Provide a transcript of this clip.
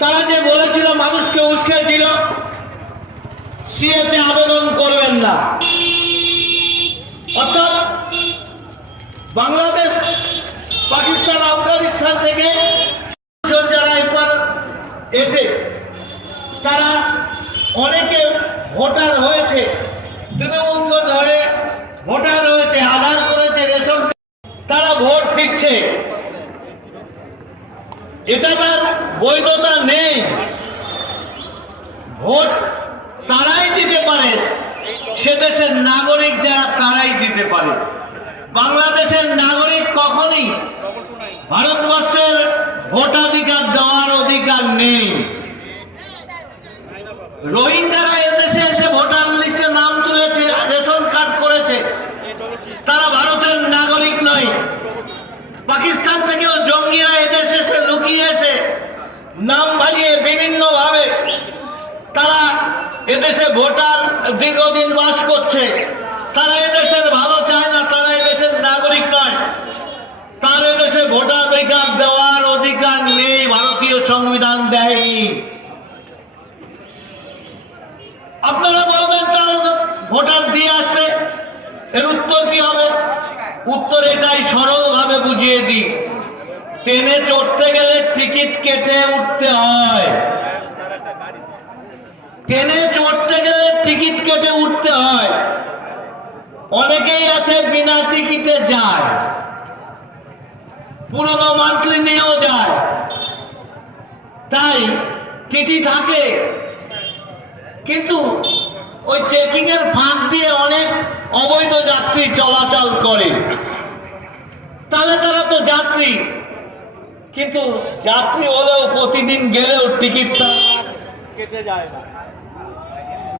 তারা যে বলেছিল, মানুষকে উস্কেছিল সিএতে আবেদন করবেন না। অর্থাৎ বাংলাদেশ, পাকিস্তান, আফগানিস্তান থেকে যারা এবার এসে, তারা অনেকে ভোটার হয়েছে। তৃণমূল ধরে ভোটার হয়েছে, আধার করেছে, রেশন তারা ভোট দিচ্ছে। এটা তার বৈধতা নেই। ভোট তারাই দিতে পারে, সে দেশের নাগরিক যারা তারাই দিতে পারে। বাংলাদেশের নাগরিক কখনই ভারতবর্ষের ভোটাধিকার দেওয়ার অধিকার নেই। রোহিঙ্গারা এদেশে এসে ভোটার লিস্টে নাম তুলেছে, রেশন কার্ড করেছে। তারা ভারতের নাগরিক নয়। পাকিস্তান থেকেও জঙ্গিরা এদেশে এসে লুকিয়ে এসে নাম বাড়িয়ে বিভিন্ন ভাবে তারা এদেশে ভোটার দীর্ঘদিন বাস করছে। তারা এদেশের ভালো চায় না, তারা এদেশের নাগরিক নয়। তার এদেশে ভোটাধিকার দেওয়ার অধিকার নেই, ভারতীয় সংবিধান দেয়নি। আপনারা বলবেন, তারা ভোটার দিয়ে আসছে। এর উত্তর কি হবে? উত্তর এটাই সরলভাবে বুঝিয়ে দিই। ট্রেনে চড়তে গেলে টিকিট কেটে উঠতে হয়। ট্রেনে চড়তে গেলে টিকিট কেটে উঠতে হয়। অনেকেই আছে বিনা টিকিটে যায়। পুরনো মান্থলি নিয়েও যায়। তাই টিটি থাকে। কিন্তু ওই চেকিং এর ফাঁক দিয়ে অনেক অবৈধ যাত্রী চলাচল করে। তাহলে তারা তো যাত্রী। কিন্তু যাত্রী হলেও প্রতিদিন গেলেও টিকিট কেটে যায় না।